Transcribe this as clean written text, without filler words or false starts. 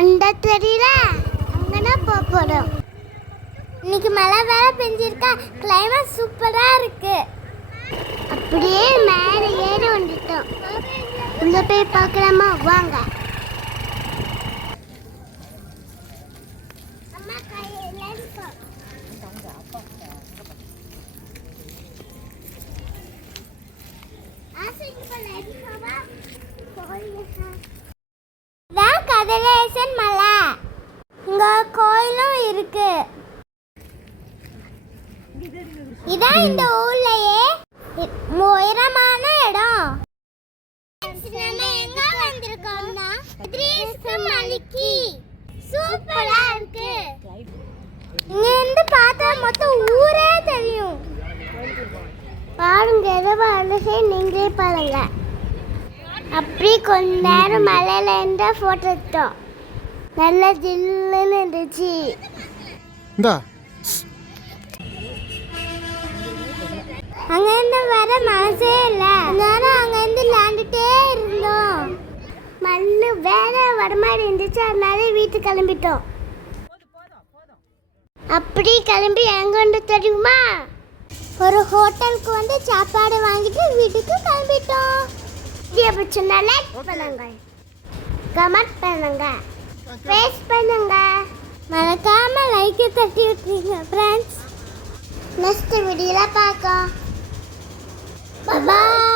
அந்த தெரியல அங்கனா போறோம். இன்னைக்கு மழை வேற பெஞ்சிருக்கா, கிளைமேட் சூப்பரா இருக்கு. அப்படியே மேலே ஏறி வந்துட்டோம். உள்ள போய் பார்க்கலாமா? வாங்க. கதிரேசன் மலை, இங்க கோயிலும் இருக்கு. இதான் இந்த ஊர்லயே உயரமான இடம். நம்ம எங்க வந்திருக்கோம்னா கதிரேசன் மலைக்கு. சூப்பரா இருக்கு. இங்க இருந்து பார்த்தா மொத்தம் ஊரே தெரியும். பாருங்க, எதோ அழகே நீங்களே பாருங்க. அப்படி கொஞ்ச நேரம் மலையில இருந்தா போட்டோ எடுத்தோம். நல்ல ஜில்லுன்னு இருந்துச்சு. அங்கேருந்து வர மனசே இல்லை. நேரம் அங்கேருந்து விளாண்டுட்டே இருந்தோம். மண்ணு வேற வர மாதிரி இருந்துச்சு, அதனால வீட்டுக்கு கிளம்பிட்டோம். அப்படி கிளம்பி எங்க தெரியுமா? ஒரு ஹோட்டலுக்கு வந்து சாப்பாடு வாங்கிட்டு வீட்டுக்கு கிளம்பிட்டோம். வீடியோ பிடிச்சிருந்தா லைக் பண்ணுங்க, கமெண்ட் பண்ணுங்க, ஷேர் பண்ணுங்க, மறக்காம லைக் தட்டி விட்டுருங்க ஃப்ரெண்ட்ஸ். நெக்ஸ்ட் வீடியோல பார்க்கலாம். Bye bye.